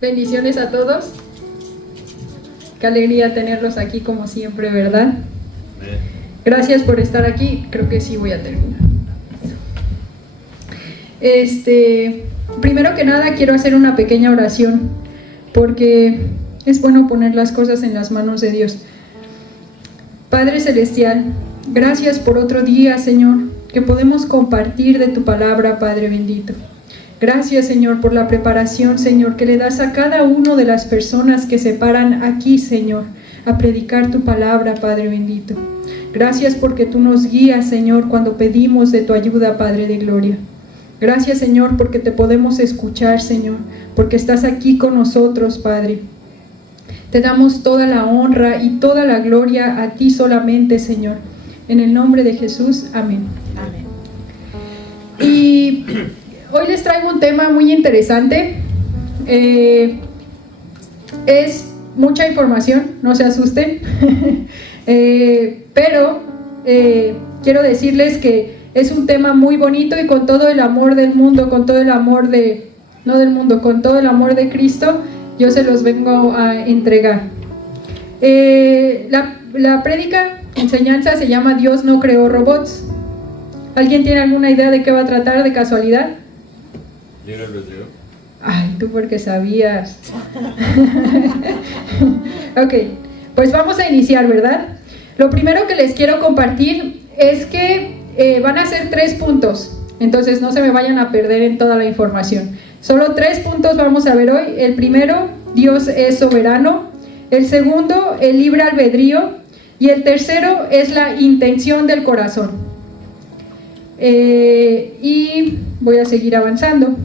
Bendiciones a todos. Qué alegría tenerlos aquí como siempre, ¿verdad? Gracias por estar aquí. Creo que sí voy a terminar. Primero que nada quiero hacer una pequeña oración, porque es bueno poner las cosas en las manos de Dios. Padre Celestial, gracias por otro día, Señor, que podemos compartir de tu palabra, Padre bendito. Gracias, Señor, por la preparación, Señor, que le das a cada uno de las personas que se paran aquí, Señor, a predicar tu palabra, Padre bendito. Gracias porque tú nos guías, Señor, cuando pedimos de tu ayuda, Padre de gloria. Gracias, Señor, porque te podemos escuchar, Señor, porque estás aquí con nosotros, Padre. Te damos toda la honra y toda la gloria a ti solamente, Señor. En el nombre de Jesús, amén. Amén. Y hoy les traigo un tema muy interesante. Es mucha información, no se asusten. Pero quiero decirles que es un tema muy bonito y con todo el amor del mundo, con todo el amor de, no del mundo, con todo el amor de Cristo, yo se los vengo a entregar. La prédica, enseñanza se llama Dios no creó robots. ¿Alguien tiene alguna idea de qué va a tratar de casualidad? Libre albedrío. Ay, tú porque sabías. Ok, pues vamos a iniciar, ¿verdad? Lo primero que les quiero compartir es que van a ser 3 puntos. Entonces no se me vayan a perder en toda la información. Solo 3 puntos vamos a ver hoy. El primero, Dios es soberano. El segundo, el libre albedrío. Y el tercero es la intención del corazón. Y voy a seguir avanzando.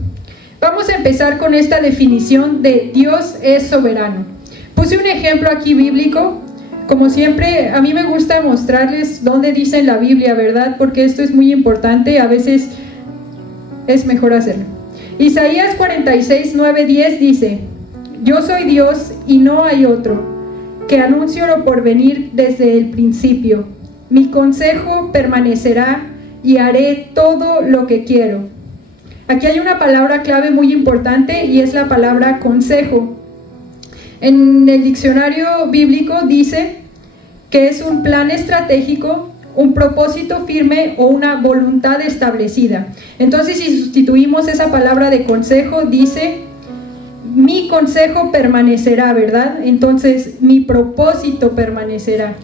Vamos a empezar con esta definición de Dios es soberano. Puse un ejemplo aquí bíblico. Como siempre, a mí me gusta mostrarles dónde dice en la Biblia, ¿verdad? Porque esto es muy importante, a veces es mejor hacerlo. Isaías 46, 9, 10 dice: Yo soy Dios y no hay otro, que anuncio lo porvenir desde el principio. Mi consejo permanecerá y haré todo lo que quiero. Aquí hay una palabra clave muy importante y es la palabra consejo. En el diccionario bíblico dice que es un plan estratégico, un propósito firme o una voluntad establecida. Entonces, si sustituimos esa palabra de consejo, dice: mi consejo permanecerá, ¿verdad? Entonces, mi propósito permanecerá.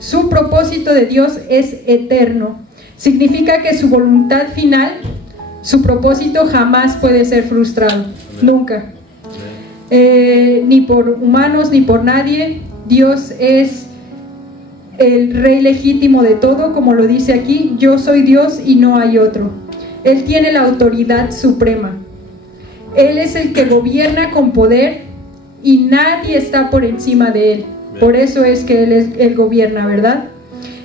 Su propósito de Dios es eterno. Significa que su voluntad final, su propósito jamás puede ser frustrado. Nunca. Ni por humanos, ni por nadie. Dios es el rey legítimo de todo, como lo dice aquí: yo soy Dios y no hay otro. Él tiene la autoridad suprema. Él es el que gobierna con poder y nadie está por encima de él. Por eso es que él gobierna, ¿verdad?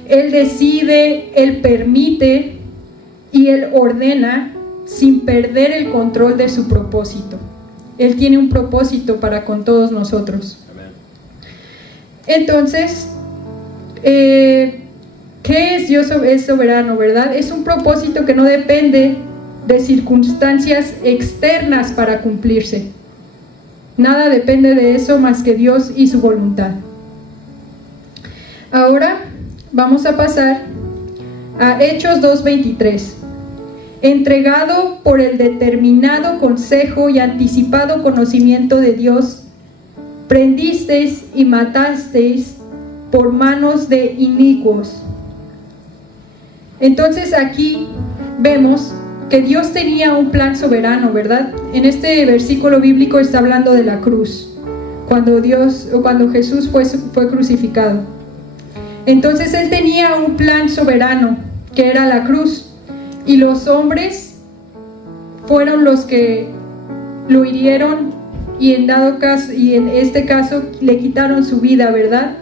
Él decide, él permite y él ordena sin perder el control de su propósito. Él tiene un propósito para con todos nosotros. Entonces, ¿qué es Dios es soberano, verdad? Es un propósito que no depende de circunstancias externas para cumplirse. Nada depende de eso más que Dios y su voluntad. Ahora vamos a pasar a Hechos 2:23. Entregado por el determinado consejo y anticipado conocimiento de Dios, prendisteis y matasteis por manos de inicuos. Entonces aquí vemos que Dios tenía un plan soberano, ¿verdad? En este versículo bíblico está hablando de la cruz, cuando Jesús fue crucificado. Entonces Él tenía un plan soberano, que era la cruz, y los hombres fueron los que lo hirieron y en este caso le quitaron su vida, ¿verdad?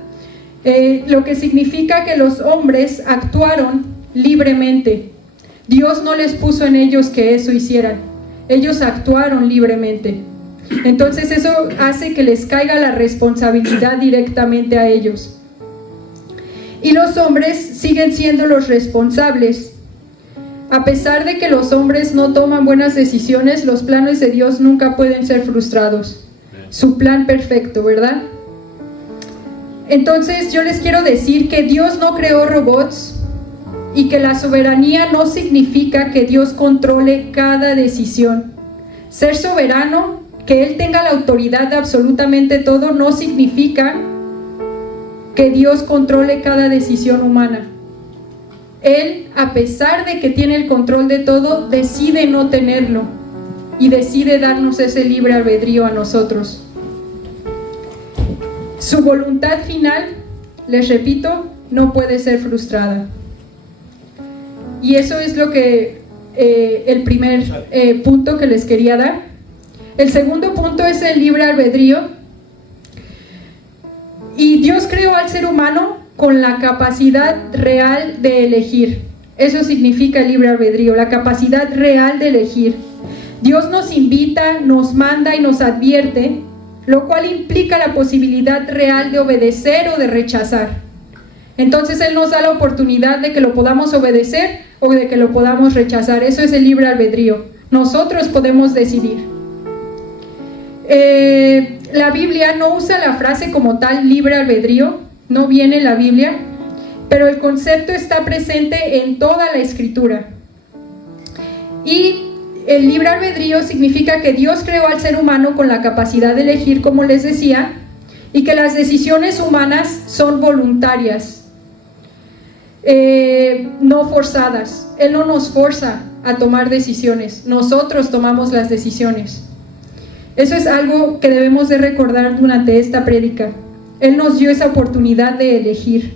Lo que significa que los hombres actuaron libremente. Dios no les puso en ellos que eso hicieran. Ellos actuaron libremente. Entonces eso hace que les caiga la responsabilidad directamente a ellos. Y los hombres siguen siendo los responsables. A pesar de que los hombres no toman buenas decisiones, los planes de Dios nunca pueden ser frustrados. su plan perfecto, ¿verdad? Entonces yo les quiero decir que Dios no creó robots y que la soberanía no significa que Dios controle cada decisión. Ser soberano, que Él tenga la autoridad de absolutamente todo, no significa que Dios controle cada decisión humana. Él, a pesar de que tiene el control de todo, decide no tenerlo y decide darnos ese libre albedrío a nosotros. Su voluntad final, les repito, no puede ser frustrada. Y eso es lo que el primer punto que les quería dar. El segundo punto es el libre albedrío. Y Dios creó al ser humano con la capacidad real de elegir. Eso significa el libre albedrío, la capacidad real de elegir. Dios nos invita, nos manda y nos advierte, lo cual implica la posibilidad real de obedecer o de rechazar. Entonces Él nos da la oportunidad de que lo podamos obedecer o de que lo podamos rechazar. Eso es el libre albedrío. Nosotros podemos decidir. La Biblia no usa la frase como tal libre albedrío, no viene en la Biblia, pero el concepto está presente en toda la Escritura. Y el libre albedrío significa que Dios creó al ser humano con la capacidad de elegir, como les decía, y que las decisiones humanas son voluntarias, no forzadas. Él no nos forza a tomar decisiones, nosotros tomamos las decisiones. Eso es algo que debemos de recordar durante esta prédica. Él nos dio esa oportunidad de elegir.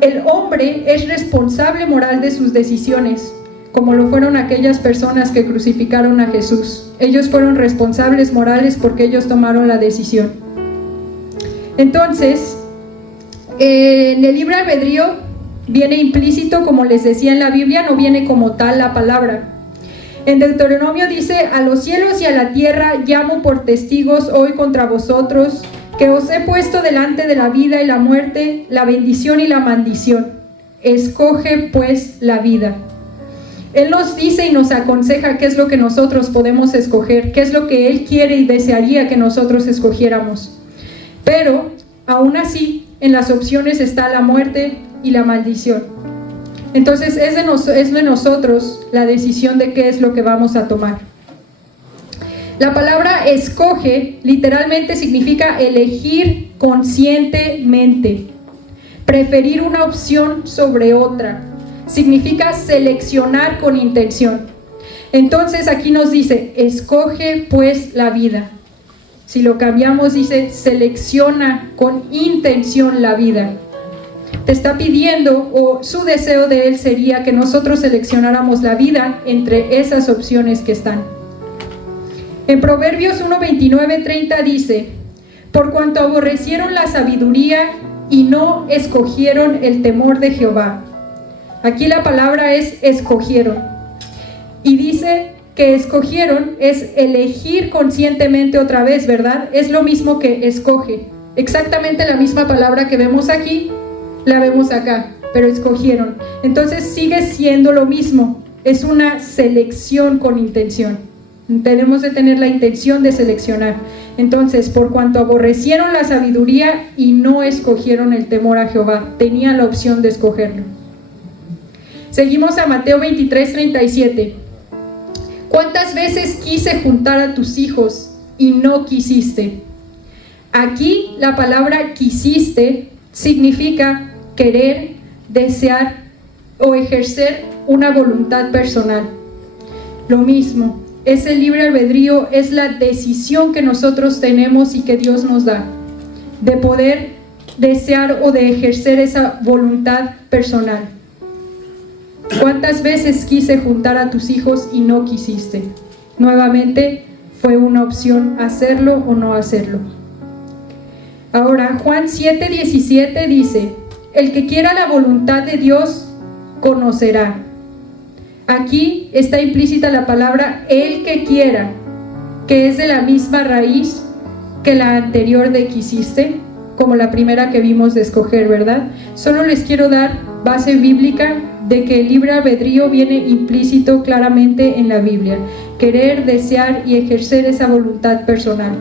El hombre es responsable moral de sus decisiones, como lo fueron aquellas personas que crucificaron a Jesús. Ellos fueron responsables morales porque ellos tomaron la decisión. Entonces, en el libre albedrío viene implícito, como les decía en la Biblia, no viene como tal la palabra. En Deuteronomio dice: a los cielos y a la tierra llamo por testigos hoy contra vosotros, que os he puesto delante de la vida y la muerte, la bendición y la maldición. Escoge pues la vida. Él nos dice y nos aconseja qué es lo que nosotros podemos escoger, qué es lo que Él quiere y desearía que nosotros escogiéramos. Pero, aún así, en las opciones está la muerte y la maldición. Entonces es de nosotros la decisión de qué es lo que vamos a tomar. La palabra escoge literalmente significa elegir conscientemente, preferir una opción sobre otra. Significa seleccionar con intención. Entonces aquí nos dice: escoge pues la vida. Si lo cambiamos, dice: selecciona con intención la vida. Te está pidiendo, o su deseo de Él sería que nosotros seleccionáramos la vida entre esas opciones que están. En Proverbios 1:29-30 dice: por cuanto aborrecieron la sabiduría y no escogieron el temor de Jehová. Aquí la palabra es escogieron. Y dice que escogieron es elegir conscientemente otra vez, ¿verdad? Es lo mismo que escoge. Exactamente la misma palabra que vemos aquí, la vemos acá, pero escogieron. Entonces sigue siendo lo mismo. Es una selección con intención. Tenemos de tener la intención de seleccionar. Entonces, por cuanto aborrecieron la sabiduría y no escogieron el temor a Jehová, tenían la opción de escogerlo. Seguimos a Mateo 23:37. ¿Cuántas veces quise juntar a tus hijos y no quisiste? Aquí la palabra quisiste significa querer, desear o ejercer una voluntad personal. Lo mismo, ese libre albedrío es la decisión que nosotros tenemos y que Dios nos da, de poder desear o de ejercer esa voluntad personal. ¿Cuántas veces quise juntar a tus hijos y no quisiste? Nuevamente fue una opción hacerlo o no hacerlo. Ahora, Juan 7:17 dice: el que quiera la voluntad de Dios conocerá. Aquí está implícita la palabra el que quiera, que es de la misma raíz que la anterior de quisiste, como la primera que vimos de escoger, ¿verdad? Solo les quiero dar base bíblica de que el libre albedrío viene implícito claramente en la Biblia. Querer, desear y ejercer esa voluntad personal.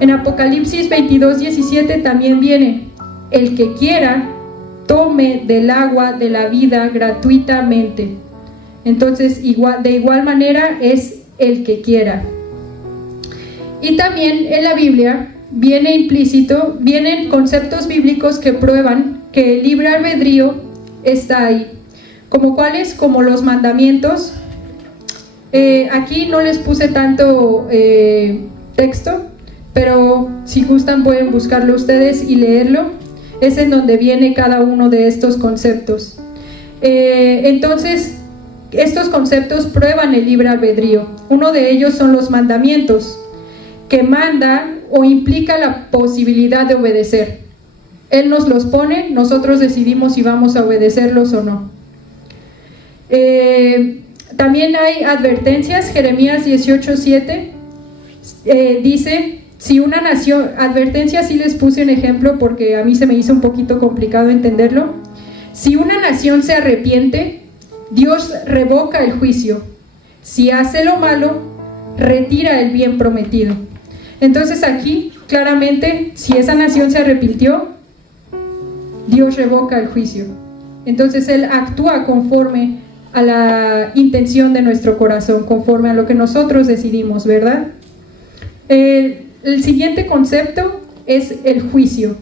En Apocalipsis 22:17 también viene: el que quiera, tome del agua de la vida gratuitamente. Entonces, de igual manera es el que quiera. Y también en la Biblia vienen conceptos bíblicos que prueban que el libre albedrío está ahí. ¿Como cuáles? Como los mandamientos. Aquí no les puse tanto texto, pero si gustan pueden buscarlo ustedes y leerlo. Es en donde viene cada uno de estos conceptos. Entonces, estos conceptos prueban el libre albedrío. Uno de ellos son los mandamientos, que manda o implica la posibilidad de obedecer. Él nos los pone, nosotros decidimos si vamos a obedecerlos o no. También hay advertencias. Jeremías 18:7 dice: si una nación, advertencias sí les puse un ejemplo porque a mí se me hizo un poquito complicado entenderlo. Si una nación se arrepiente, Dios revoca el juicio. Si hace lo malo, retira el bien prometido. Entonces aquí, claramente, si esa nación se arrepintió, Dios revoca el juicio. Entonces Él actúa conforme a la intención de nuestro corazón, conforme a lo que nosotros decidimos, ¿verdad? El siguiente concepto es el juicio.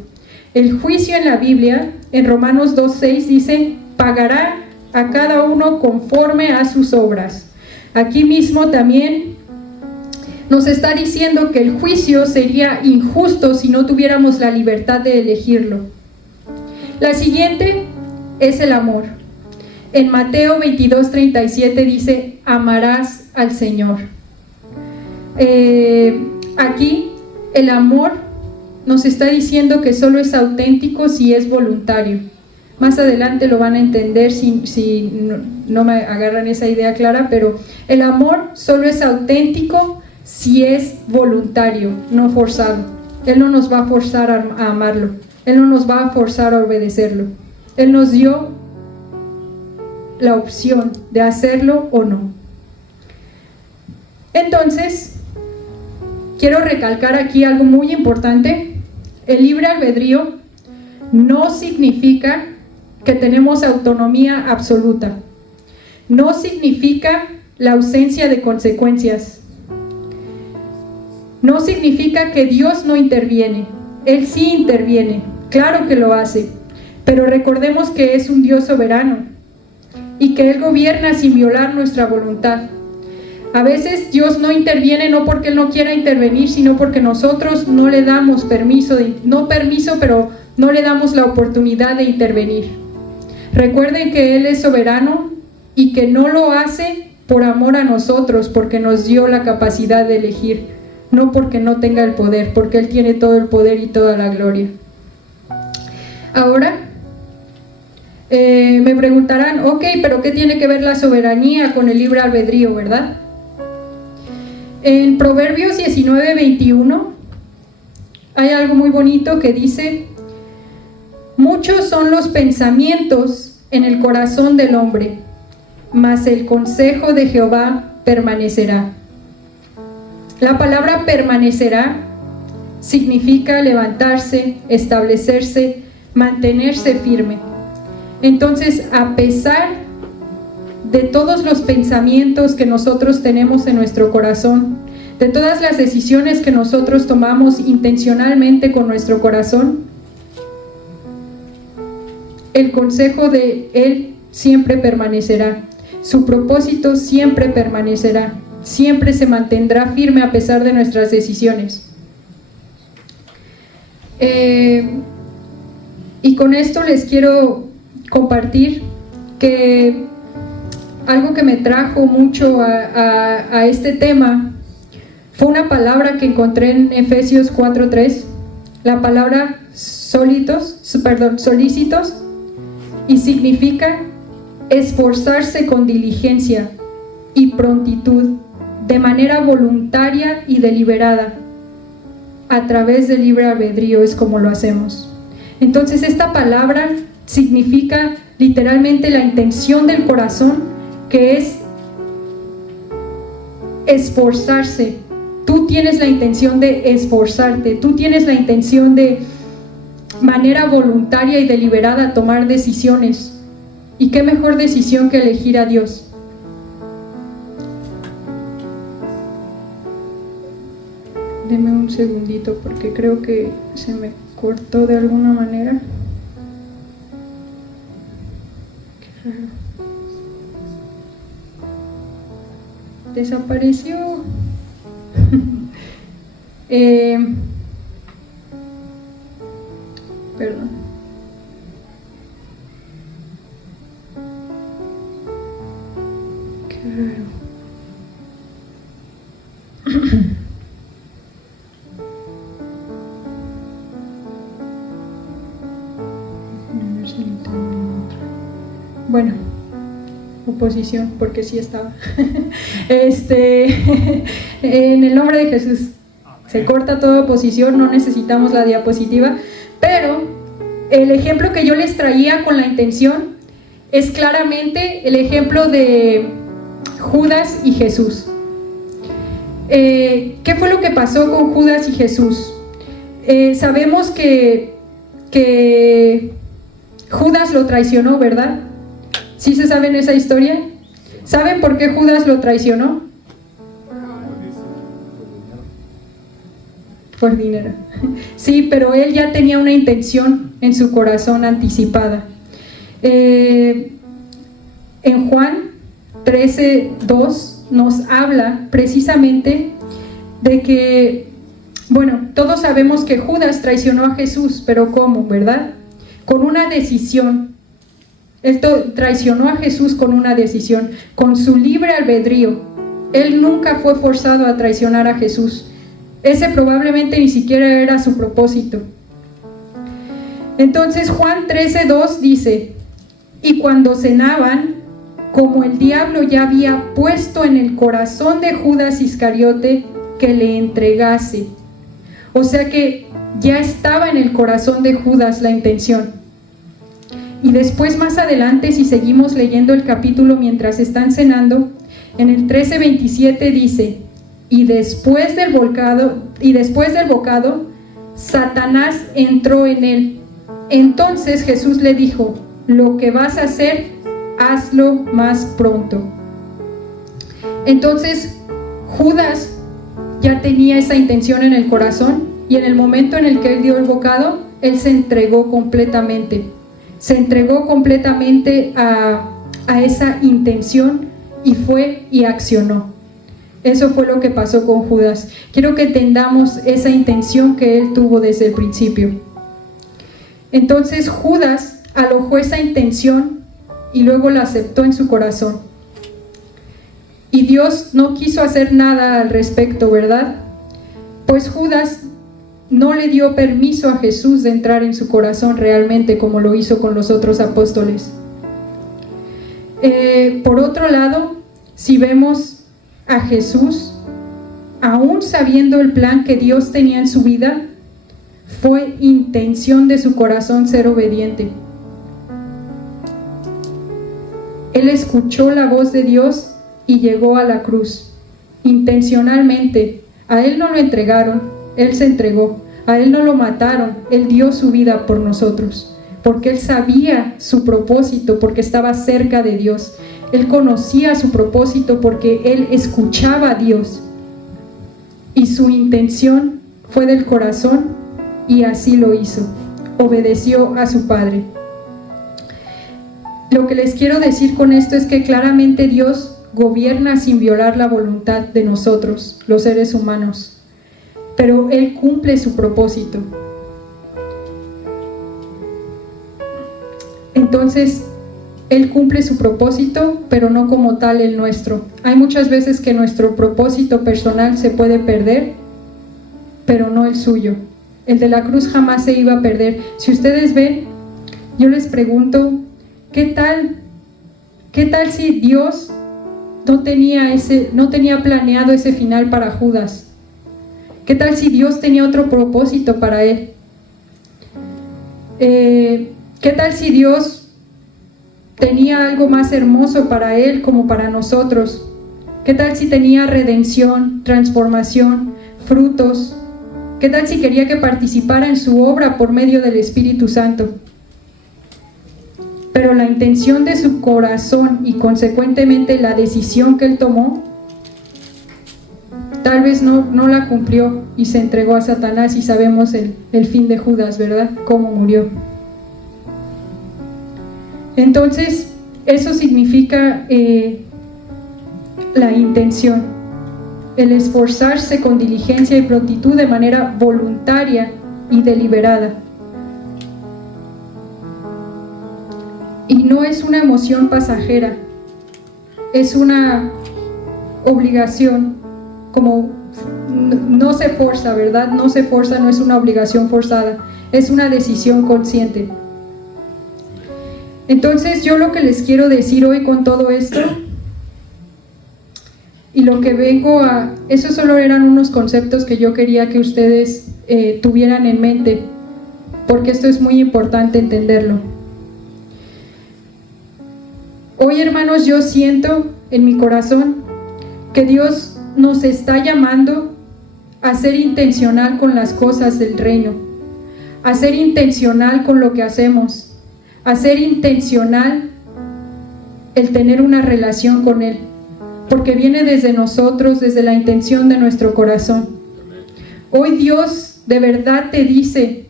El juicio en la Biblia, en Romanos 2:6 dice: pagará a cada uno conforme a sus obras. Aquí mismo también nos está diciendo que el juicio sería injusto si no tuviéramos la libertad de elegirlo. La siguiente es el amor. En Mateo 22:37 dice: amarás al Señor. Aquí el amor nos está diciendo que solo es auténtico si es voluntario. Más adelante lo van a entender si no me agarran esa idea clara, pero el amor solo es auténtico si es voluntario, no forzado. Él no nos va a forzar a amarlo. Él no nos va a forzar a obedecerlo. Él nos dio la opción de hacerlo o no. Entonces, quiero recalcar aquí algo muy importante. El libre albedrío no significa que tenemos autonomía absoluta. No significa la ausencia de consecuencias. No significa que Dios no interviene. Él sí interviene, claro que lo hace, pero recordemos que es un Dios soberano y que Él gobierna sin violar nuestra voluntad. A veces Dios no interviene no porque Él no quiera intervenir, sino porque nosotros no le damos pero no le damos la oportunidad de intervenir. Recuerden que Él es soberano y que no lo hace por amor a nosotros, porque nos dio la capacidad de elegir, no porque no tenga el poder, porque Él tiene todo el poder y toda la gloria. Ahora, me preguntarán, ok, pero ¿qué tiene que ver la soberanía con el libre albedrío, verdad? En Proverbios 19:21 hay algo muy bonito que dice: muchos son los pensamientos en el corazón del hombre, mas el consejo de Jehová permanecerá. La palabra permanecerá significa levantarse, establecerse, mantenerse firme. Entonces, a pesar de todos los pensamientos que nosotros tenemos en nuestro corazón, de todas las decisiones que nosotros tomamos intencionalmente con nuestro corazón, el consejo de Él siempre permanecerá. Su propósito siempre permanecerá. Siempre se mantendrá firme a pesar de nuestras decisiones. Y con esto les quiero compartir que algo que me trajo mucho a este tema fue una palabra que encontré en Efesios 4:3, la palabra solícitos, y significa esforzarse con diligencia y prontitud, de manera voluntaria y deliberada, a través del libre albedrío es como lo hacemos. Entonces esta palabra significa literalmente la intención del corazón, que es esforzarse. tú tienes la intención de esforzarte, tú tienes la intención de manera voluntaria y deliberada tomar decisiones. ¿Y qué mejor decisión que elegir a Dios? Deme un segundito porque creo que se me cortó de alguna manera. Qué raro. Desapareció. Perdón. Qué raro. Bueno, oposición, porque sí estaba. En el nombre de Jesús. Se corta toda oposición, no necesitamos la diapositiva. Pero el ejemplo que yo les traía con la intención es claramente el ejemplo de Judas y Jesús. ¿Qué fue lo que pasó con Judas y Jesús? Sabemos que Judas lo traicionó, ¿verdad? ¿Sí se saben esa historia? ¿Saben por qué Judas lo traicionó? Por dinero. Sí, pero él ya tenía una intención en su corazón anticipada. En Juan 13:2 nos habla precisamente de que, bueno, todos sabemos que Judas traicionó a Jesús, pero ¿cómo, verdad? Con una decisión. Esto traicionó a Jesús con una decisión, con su libre albedrío. Él nunca fue forzado a traicionar a Jesús. Ese probablemente ni siquiera era su propósito. Entonces Juan 13:2 dice: y cuando cenaban, como el diablo ya había puesto en el corazón de Judas Iscariote que le entregase. O sea que ya estaba en el corazón de Judas la intención. Y después, más adelante, si seguimos leyendo el capítulo mientras están cenando, en el 13:27 dice: y después del bocado, Satanás entró en él. Entonces Jesús le dijo: lo que vas a hacer, hazlo más pronto. Entonces Judas ya tenía esa intención en el corazón, y en el momento en el que él dio el bocado, él se entregó completamente. Se entregó completamente a esa intención y fue y accionó. Eso fue lo que pasó con Judas. Quiero que entendamos esa intención que él tuvo desde el principio. Entonces Judas alojó esa intención y luego la aceptó en su corazón. Y Dios no quiso hacer nada al respecto, ¿verdad? Pues Judas no le dio permiso a Jesús de entrar en su corazón realmente, como lo hizo con los otros apóstoles. Por otro lado, si vemos a Jesús, aún sabiendo el plan que Dios tenía en su vida, fue intención de su corazón ser obediente. Él escuchó la voz de Dios y llegó a la cruz, intencionalmente. A él no lo entregaron, él se entregó. A él no lo mataron, él dio su vida por nosotros, porque él sabía su propósito, porque estaba cerca de Dios. Él conocía su propósito porque él escuchaba a Dios. Y su intención fue del corazón y así lo hizo. Obedeció a su Padre. Lo que les quiero decir con esto es que claramente Dios gobierna sin violar la voluntad de nosotros, los seres humanos. Pero Él cumple su propósito. Entonces, Él cumple su propósito, pero no como tal el nuestro. Hay muchas veces que nuestro propósito personal se puede perder, pero no el suyo. El de la cruz jamás se iba a perder. Si ustedes ven, yo les pregunto, ¿qué tal si Dios no tenía planeado ese final para Judas? ¿Qué tal si Dios tenía otro propósito para él? ¿Qué tal si Dios tenía algo más hermoso para él como para nosotros? ¿Qué tal si tenía redención, transformación, frutos? ¿Qué tal si quería que participara en su obra por medio del Espíritu Santo? Pero la intención de su corazón y consecuentemente la decisión que él tomó, tal vez no la cumplió y se entregó a Satanás, y sabemos el fin de Judas, ¿verdad? Cómo murió. Entonces, eso significa la intención, el esforzarse con diligencia y prontitud de manera voluntaria y deliberada. Y no es una emoción pasajera, es una obligación, como no se forza, ¿verdad? No se forza, no es una obligación forzada, es una decisión consciente. Entonces, yo lo que les quiero decir hoy con todo esto, y lo que vengo a... Esos solo eran unos conceptos que yo quería que ustedes tuvieran en mente, porque esto es muy importante entenderlo. Hoy, hermanos, yo siento en mi corazón que Dios nos está llamando a ser intencional con las cosas del reino, a ser intencional con lo que hacemos, a ser intencional el tener una relación con Él, porque viene desde nosotros, desde la intención de nuestro corazón. Hoy Dios de verdad te dice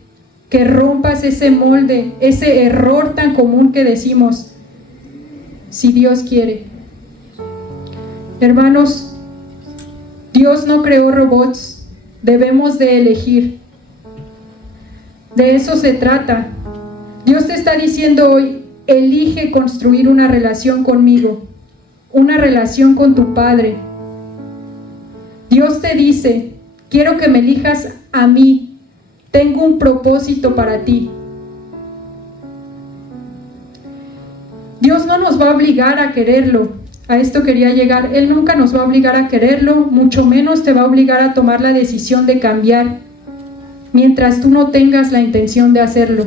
que rompas ese molde, ese error tan común que decimos, si Dios quiere. Hermanos, Dios no creó robots, debemos de elegir. De eso se trata. Dios te está diciendo hoy, elige construir una relación conmigo, una relación con tu Padre. Dios te dice, quiero que me elijas a mí, tengo un propósito para ti. Dios no nos va a obligar a quererlo, a esto quería llegar. Él nunca nos va a obligar a quererlo, mucho menos te va a obligar a tomar la decisión de cambiar, mientras tú no tengas la intención de hacerlo.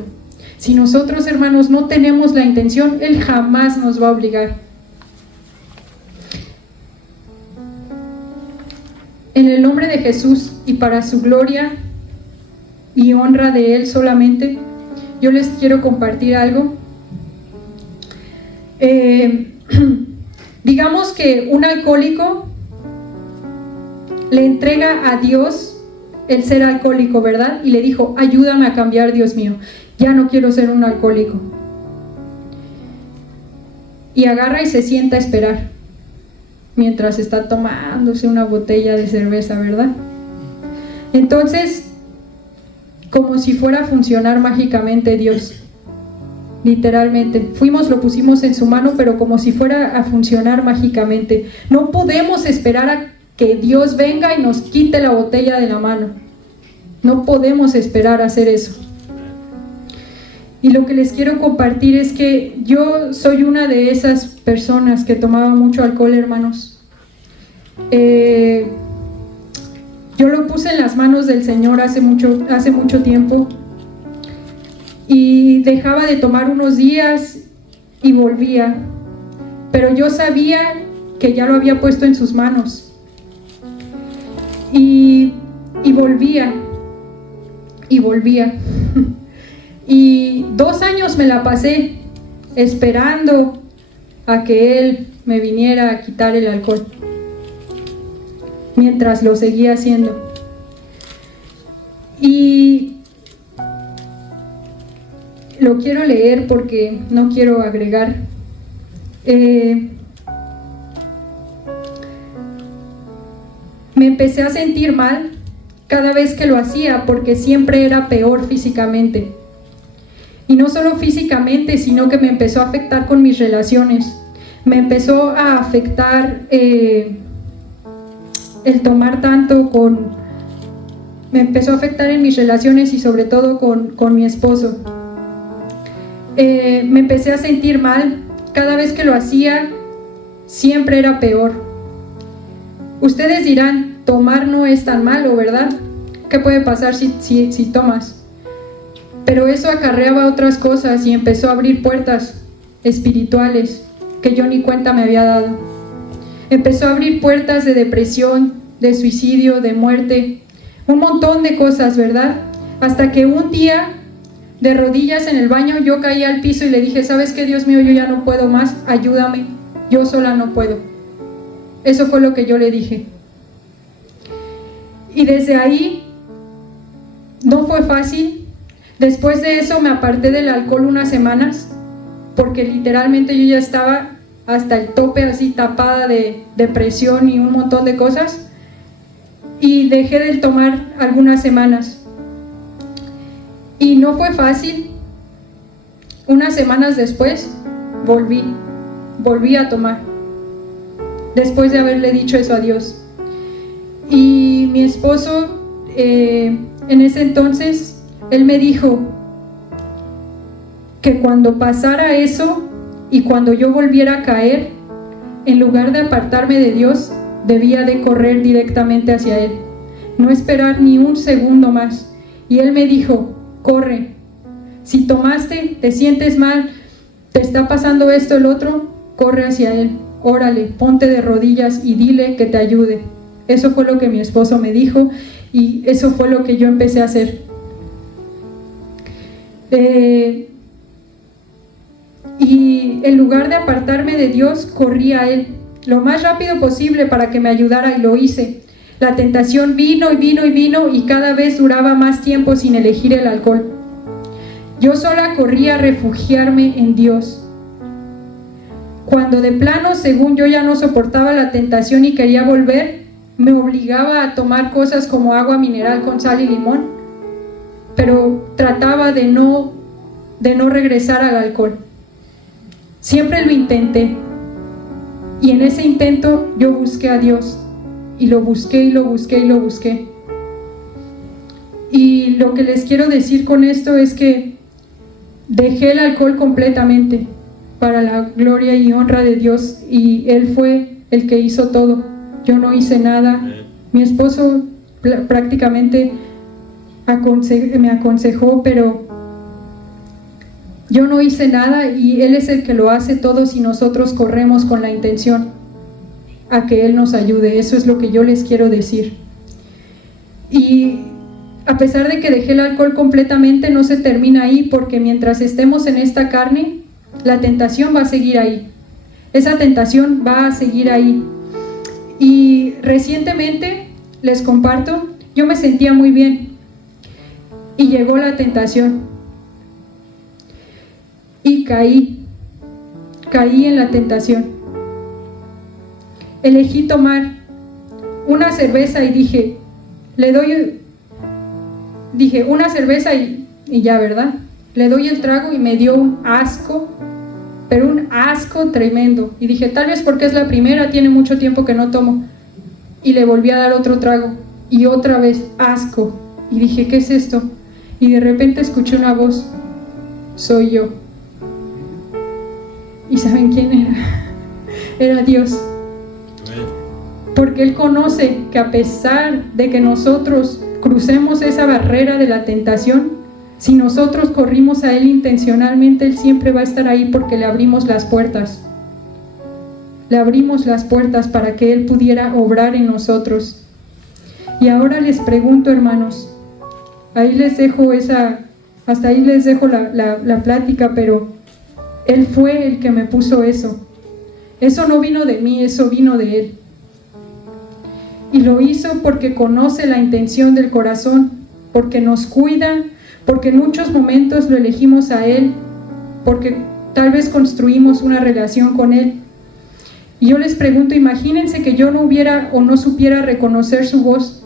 Si nosotros, hermanos, no tenemos la intención, Él jamás nos va a obligar. En el nombre de Jesús y para su gloria y honra de Él solamente, yo les quiero compartir algo. Digamos que un alcohólico le entrega a Dios el ser alcohólico, ¿verdad? Y le dijo, ayúdame a cambiar, Dios mío, ya no quiero ser un alcohólico. Y agarra y se sienta a esperar mientras está tomándose una botella de cerveza, ¿verdad? Entonces, como si fuera a funcionar mágicamente Dios, literalmente, lo pusimos en su mano, pero como si fuera a funcionar mágicamente. No podemos esperar a que Dios venga y nos quite la botella de la mano. No podemos esperar a hacer eso. Y lo que les quiero compartir es que yo soy una de esas personas que tomaba mucho alcohol, hermanos. Yo lo puse en las manos del Señor hace mucho tiempo, y dejaba de tomar unos días y volvía, pero yo sabía que ya lo había puesto en sus manos, y volvía y 2 años me la pasé esperando a que Él me viniera a quitar el alcohol, mientras lo seguía haciendo. Y lo quiero leer porque no quiero agregar. Me empecé a sentir mal cada vez que lo hacía, porque siempre era peor físicamente. Y no solo físicamente, sino que me empezó a afectar con mis relaciones. Me empezó a afectar el tomar tanto me empezó a afectar en mis relaciones y sobre todo con mi esposo. Me empecé a sentir mal. Cada vez que lo hacía, siempre era peor. Ustedes dirán, tomar no es tan malo, ¿verdad? ¿Qué puede pasar si tomas? Pero eso acarreaba otras cosas y empezó a abrir puertas espirituales que yo ni cuenta me había dado. Empezó a abrir puertas de depresión, de suicidio, de muerte. un montón de cosas, ¿verdad? Hasta que un día, de rodillas en el baño, yo caí al piso y le dije, ¿sabes qué, Dios mío? Yo ya no puedo más, ayúdame, yo sola no puedo. Eso fue lo que yo le dije. Y desde ahí, no fue fácil. Después de eso me aparté del alcohol unas semanas, porque literalmente yo ya estaba hasta el tope, así tapada de depresión y un montón de cosas. Y dejé de tomar algunas semanas. Y no fue fácil. Unas semanas después, volví a tomar. Después de haberle dicho eso a Dios. Y mi esposo, en ese entonces, él me dijo que cuando pasara eso y cuando yo volviera a caer, en lugar de apartarme de Dios, debía de correr directamente hacia Él, no esperar ni un segundo más. Y Él me dijo, corre, si tomaste, te sientes mal, te está pasando esto, el otro, corre hacia Él, órale, ponte de rodillas y dile que te ayude. Eso fue lo que mi esposo me dijo y eso fue lo que yo empecé a hacer. Y en lugar de apartarme de Dios, corrí a Él lo más rápido posible para que me ayudara, y lo hice. La tentación vino y vino y vino y cada vez duraba más tiempo sin elegir el alcohol. Yo sola corría a refugiarme en Dios. Cuando de plano, según yo ya no soportaba la tentación y quería volver, me obligaba a tomar cosas como agua mineral con sal y limón, pero trataba de no regresar al alcohol. Siempre lo intenté, y en ese intento yo busqué a Dios, y lo busqué y lo busqué y lo busqué. Y lo que les quiero decir con esto es que dejé el alcohol completamente para la gloria y honra de Dios, y Él fue el que hizo todo. Yo no hice nada. Mi esposo prácticamente me aconsejó, pero yo no hice nada, y Él es el que lo hace todo si nosotros corremos con la intención a que Él nos ayude. Eso es lo que yo les quiero decir. Y a pesar de que dejé el alcohol completamente, no se termina ahí, porque mientras estemos en esta carne, la tentación va a seguir ahí. Esa tentación va a seguir ahí. Y recientemente, les comparto, yo me sentía muy bien y llegó la tentación y caí en la tentación. Elegí tomar una cerveza y dije una cerveza y ya, ¿verdad? Le doy el trago y me dio un asco, pero un asco tremendo. Y dije, tal vez porque es la primera, tiene mucho tiempo que no tomo. Y le volví a dar otro trago y otra vez asco. Y dije, ¿qué es esto? Y de repente escuché una voz, soy yo. ¿Y saben quién era? Era Dios. Porque Él conoce que a pesar de que nosotros crucemos esa barrera de la tentación, si nosotros corrimos a Él intencionalmente, Él siempre va a estar ahí, porque le abrimos las puertas. Le abrimos las puertas para que Él pudiera obrar en nosotros. Y ahora les pregunto, hermanos, hasta ahí les dejo la plática, pero Él fue el que me puso eso. Eso no vino de mí, eso vino de Él. Y lo hizo porque conoce la intención del corazón, porque nos cuida, porque en muchos momentos lo elegimos a Él, porque tal vez construimos una relación con Él. Y yo les pregunto, imagínense que yo no hubiera o no supiera reconocer su voz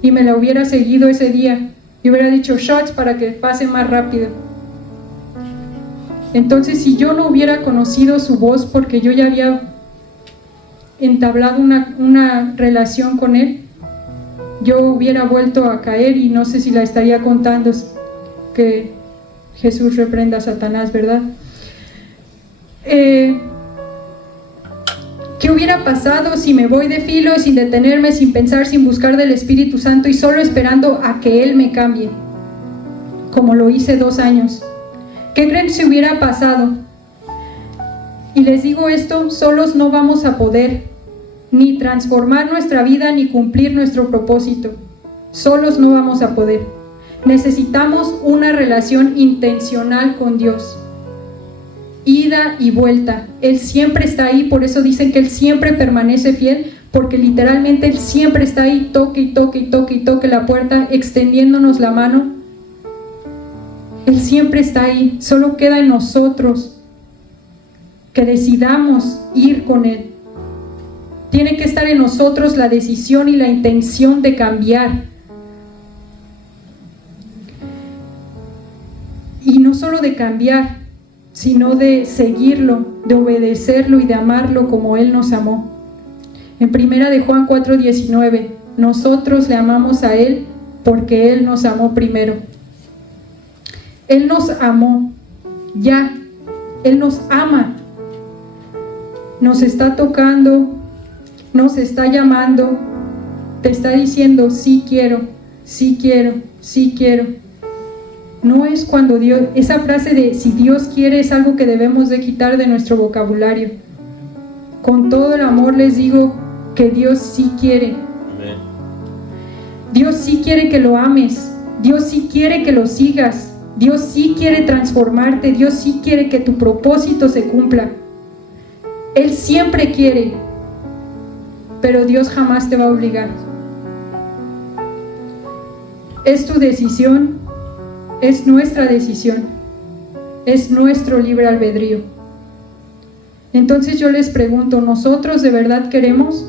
y me la hubiera seguido ese día y hubiera dicho shots para que pase más rápido. Entonces, si yo no hubiera conocido su voz porque yo ya había entablado una relación con Él, yo hubiera vuelto a caer, y no sé si la estaría contando, que Jesús reprenda a Satanás, ¿verdad? ¿Qué hubiera pasado si me voy de filo, sin detenerme, sin pensar, sin buscar del Espíritu Santo y solo esperando a que Él me cambie, como lo hice 2 años? ¿Qué creen si hubiera pasado? Y les digo esto, solos no vamos a poder ni transformar nuestra vida ni cumplir nuestro propósito. Solos no vamos a poder. Necesitamos una relación intencional con Dios. Ida y vuelta. Él siempre está ahí, por eso dicen que Él siempre permanece fiel, porque literalmente Él siempre está ahí, toque y toque y toque y toque la puerta, extendiéndonos la mano. Él siempre está ahí, solo queda en nosotros que decidamos ir con Él. Tiene que estar en nosotros la decisión y la intención de cambiar. Y no solo de cambiar, sino de seguirlo, de obedecerlo y de amarlo como Él nos amó. En 1 de Juan 4:19, nosotros le amamos a Él porque Él nos amó primero. Él nos amó, ya, Él nos ama. Nos está tocando, nos está llamando, te está diciendo, sí quiero, sí quiero, sí quiero. No es cuando Dios, esa frase de si Dios quiere es algo que debemos de quitar de nuestro vocabulario. Con todo el amor les digo que Dios sí quiere. Amén. Dios sí quiere que lo ames. Dios sí quiere que lo sigas. Dios sí quiere transformarte. Dios sí quiere que tu propósito se cumpla. Él siempre quiere, pero Dios jamás te va a obligar. Es tu decisión, es nuestra decisión, es nuestro libre albedrío. Entonces yo les pregunto, ¿nosotros de verdad queremos?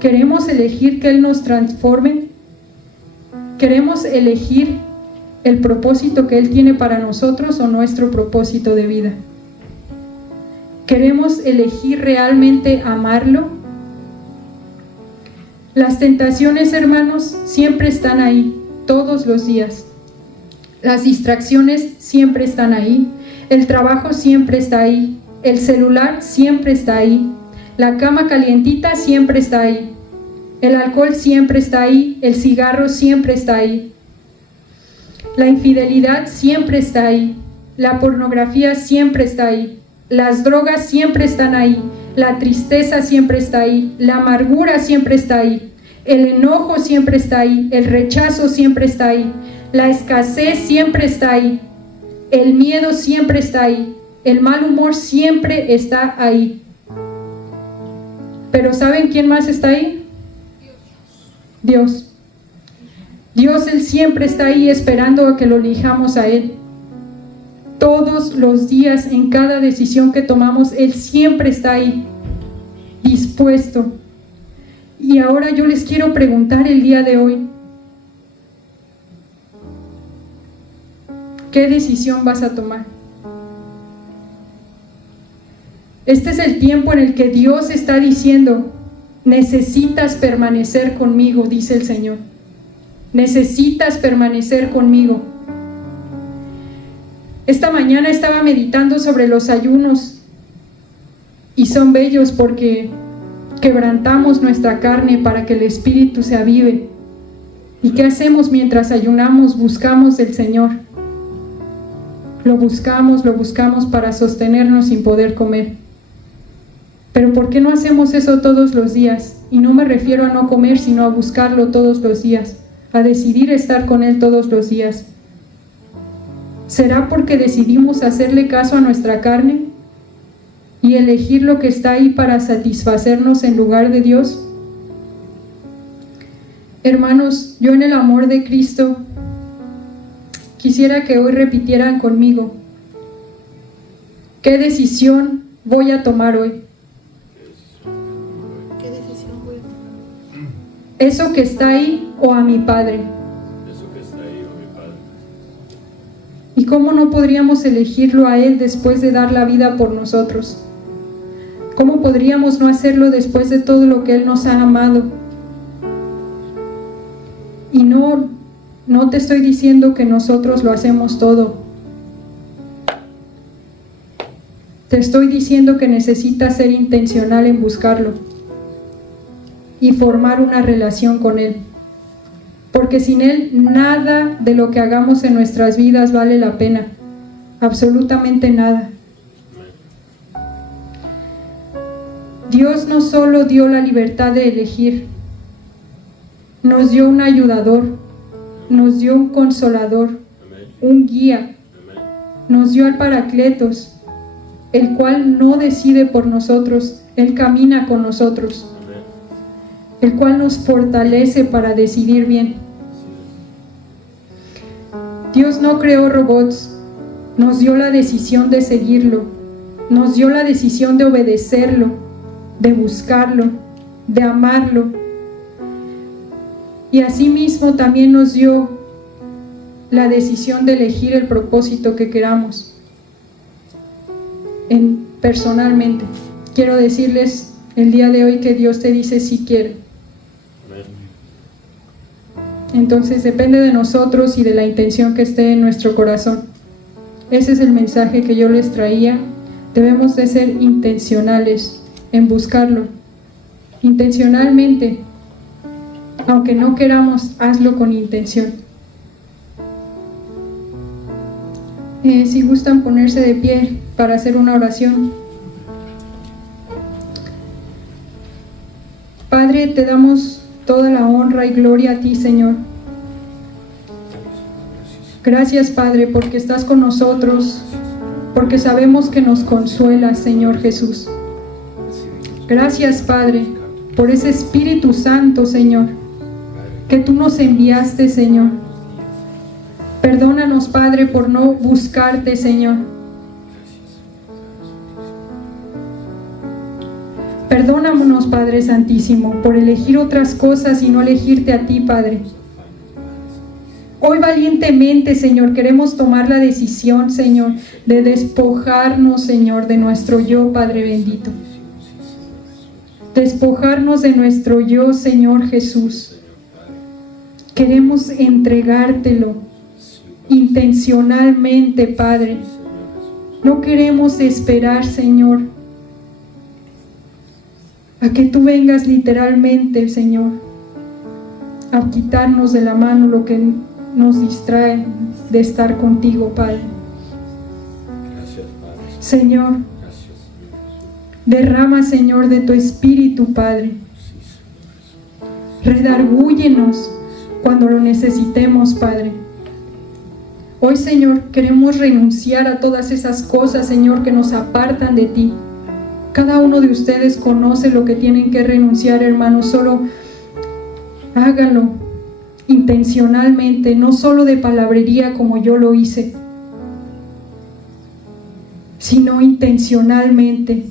¿Queremos elegir que Él nos transforme? ¿Queremos elegir el propósito que Él tiene para nosotros o nuestro propósito de vida? ¿Queremos elegir realmente amarlo? Las tentaciones, hermanos, siempre están ahí, todos los días. Las distracciones siempre están ahí. El trabajo siempre está ahí. El celular siempre está ahí. La cama calientita siempre está ahí. El alcohol siempre está ahí. El cigarro siempre está ahí. La infidelidad siempre está ahí. La pornografía siempre está ahí. Las drogas siempre están ahí, la tristeza siempre está ahí, la amargura siempre está ahí, el enojo siempre está ahí, el rechazo siempre está ahí, la escasez siempre está ahí, el miedo siempre está ahí, el mal humor siempre está ahí. Pero ¿saben quién más está ahí? Dios. Dios, Él siempre está ahí esperando a que lo elijamos a Él. Todos los días, en cada decisión que tomamos, Él siempre está ahí, dispuesto. Y ahora yo les quiero preguntar el día de hoy, ¿qué decisión vas a tomar? Este es el tiempo en el que Dios está diciendo, necesitas permanecer conmigo, dice el Señor. Necesitas permanecer conmigo. Esta mañana estaba meditando sobre los ayunos y son bellos porque quebrantamos nuestra carne para que el Espíritu se avive. ¿Y qué hacemos mientras ayunamos? Buscamos del Señor. Lo buscamos para sostenernos sin poder comer. Pero ¿por qué no hacemos eso todos los días? Y no me refiero a no comer, sino a buscarlo todos los días, a decidir estar con Él todos los días. ¿Será porque decidimos hacerle caso a nuestra carne y elegir lo que está ahí para satisfacernos en lugar de Dios? Hermanos, yo en el amor de Cristo quisiera que hoy repitieran conmigo, ¿qué decisión voy a tomar hoy? ¿Qué decisión voy a tomar? ¿Eso que está ahí o a mi Padre? Eso que está ahí, oh mi Padre. ¿Y cómo no podríamos elegirlo a Él después de dar la vida por nosotros? ¿Cómo podríamos no hacerlo después de todo lo que Él nos ha amado? Y no te estoy diciendo que nosotros lo hacemos todo. Te estoy diciendo que necesitas ser intencional en buscarlo y formar una relación con Él. Porque sin Él nada de lo que hagamos en nuestras vidas vale la pena. Absolutamente nada. Dios no solo dio la libertad de elegir, nos dio un ayudador, nos dio un consolador, Amén. un guía, Amén. nos dio al Paracletos, el cual no decide por nosotros, Él camina con nosotros, Amén. el cual nos fortalece para decidir bien. Dios no creó robots, nos dio la decisión de seguirlo, nos dio la decisión de obedecerlo, de buscarlo, de amarlo. Y asimismo también nos dio la decisión de elegir el propósito que queramos. Personalmente, quiero decirles el día de hoy que Dios te dice si quiere. Amén. Entonces depende de nosotros y de la intención que esté en nuestro corazón. Ese es el mensaje que yo les traía. Debemos de ser intencionales en buscarlo. Intencionalmente. Aunque no queramos, hazlo con intención. Si gustan ponerse de pie para hacer una oración. Padre, te damos toda la honra y gloria a ti, Señor. Gracias, Padre, porque estás con nosotros, porque sabemos que nos consuelas, Señor Jesús. Gracias, Padre, por ese Espíritu Santo, Señor, que tú nos enviaste, Señor. Perdónanos, Padre, por no buscarte, Señor. Perdónanos, Padre Santísimo, por elegir otras cosas y no elegirte a ti, Padre. Hoy valientemente, Señor, queremos tomar la decisión, Señor, de despojarnos, Señor, de nuestro yo, Padre bendito. Despojarnos de nuestro yo, Señor Jesús. Queremos entregártelo intencionalmente, Padre. No queremos esperar, Señor, a que tú vengas literalmente, Señor, a quitarnos de la mano lo que nos distrae de estar contigo, Padre. Gracias, Padre. Señor, Gracias, Señor. derrama, Señor, de tu Espíritu, Padre. Redargúyenos cuando lo necesitemos, Padre. Hoy, Señor, queremos renunciar a todas esas cosas, Señor, que nos apartan de ti. Cada uno de ustedes conoce lo que tienen que renunciar, hermanos. Solo háganlo intencionalmente, no solo de palabrería como yo lo hice, sino intencionalmente.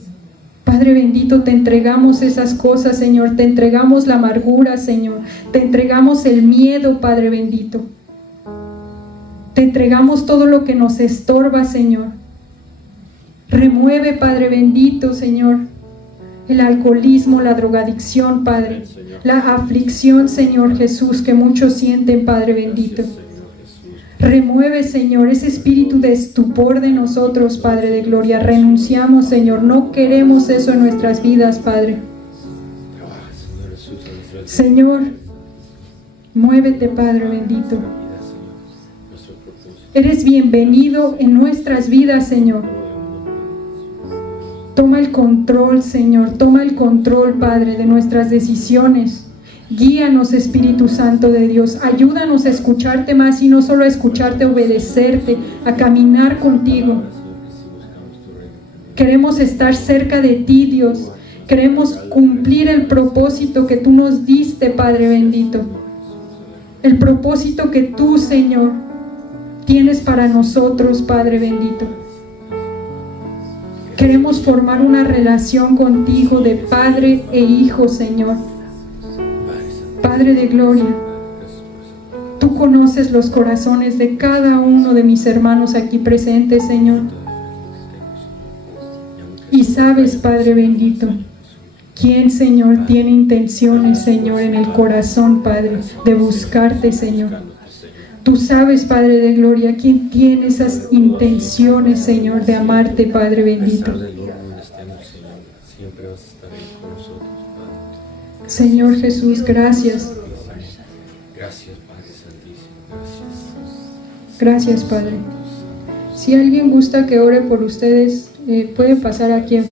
Padre bendito, te entregamos esas cosas, Señor. Te entregamos la amargura, Señor. Te entregamos el miedo, Padre bendito. Te entregamos todo lo que nos estorba, Señor. Remueve, Padre bendito, Señor, el alcoholismo, la drogadicción, Padre, la aflicción, Señor Jesús, que muchos sienten, Padre bendito. Remueve, Señor, ese espíritu de estupor de nosotros, Padre de gloria. Renunciamos, Señor, no queremos eso en nuestras vidas, Padre. Señor, muévete, Padre bendito. Eres bienvenido en nuestras vidas, Señor. Toma el control, Señor, toma el control, Padre, de nuestras decisiones. Guíanos, Espíritu Santo de Dios. Ayúdanos a escucharte más y no solo a escucharte, a obedecerte, a caminar contigo. Queremos estar cerca de ti, Dios. Queremos cumplir el propósito que tú nos diste, Padre bendito. El propósito que tú, Señor, tienes para nosotros, Padre bendito. Queremos formar una relación contigo de Padre e Hijo, Señor. Padre de gloria, tú conoces los corazones de cada uno de mis hermanos aquí presentes, Señor. Y sabes, Padre bendito, quién, Señor, tiene intenciones, Señor, en el corazón, Padre, de buscarte, Señor. Tú sabes, Padre de gloria, quién tiene esas intenciones, Señor, de amarte, Padre bendito. Señor Jesús, gracias. Gracias, Padre Santísimo. Gracias. Gracias, Padre. Si alguien gusta que ore por ustedes, puede pasar aquí.